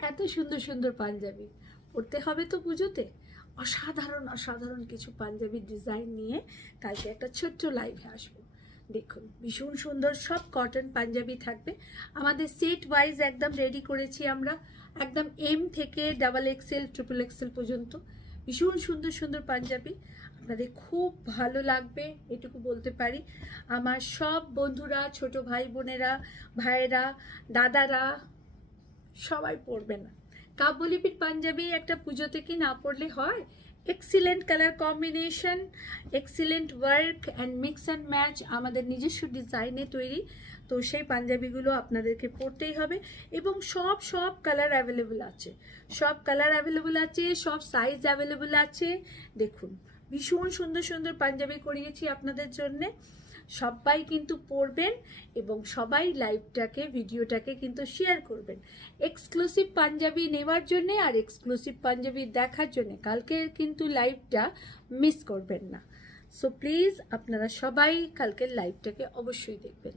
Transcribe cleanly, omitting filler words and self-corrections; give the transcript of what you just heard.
এত সুন্দর সুন্দর পাঞ্জাবি পরতে হবে তো পুজোতে। অসাধারণ অসাধারণ কিছু পাঞ্জাবির ডিজাইন নিয়ে কালকে একটা ছোট্ট লাইভে আসবো। দেখুন ভীষণ সুন্দর সব কটন পাঞ্জাবি থাকবে। আমাদের সেট ওয়াইজ একদম রেডি করেছি আমরা, একদম এম থেকে ডাবল এক্সেল ট্রিপল এক্সেল পর্যন্ত ভীষণ সুন্দর সুন্দর পাঞ্জাবি। আপনাদের খুব ভালো লাগবে এটুকু বলতে পারি। আমার সব বন্ধুরা, ছোট ভাই বোনেরা, ভাইয়েরা, দাদারা সবাই পরবে না। কাবুলিপির পাঞ্জাবি একটা পুজোতে কি না পরলে হয়? Excellent colour combination, excellent work and mix and match আমাদের নিজস্ব ডিজাইনে তৈরি। তো সেই পাঞ্জাবিগুলো আপনাদেরকে পরতেই হবে এবং সব সব কালার অ্যাভেলেবল আছে, সব কালার অ্যাভেলেবল আছে, সব সাইজ অ্যাভেলেবল আছে। দেখুন ভীষণ সুন্দর সুন্দর পাঞ্জাবি করিয়েছি আপনাদের জন্যে। সবাই কিন্তু পড়বেন এবং সবাই লাইভটাকে ভিডিওটাকে কিন্তু শেয়ার করবেন এক্সক্লুসিভ পাঞ্জাবি নেওয়ার জন্য আর এক্সক্লুসিভ পাঞ্জাবি দেখার জন্য। কালকে কিন্তু লাইভটা মিস করবেন না। সো প্লিজ আপনারা সবাই কালকের লাইভটাকে অবশ্যই দেখবেন।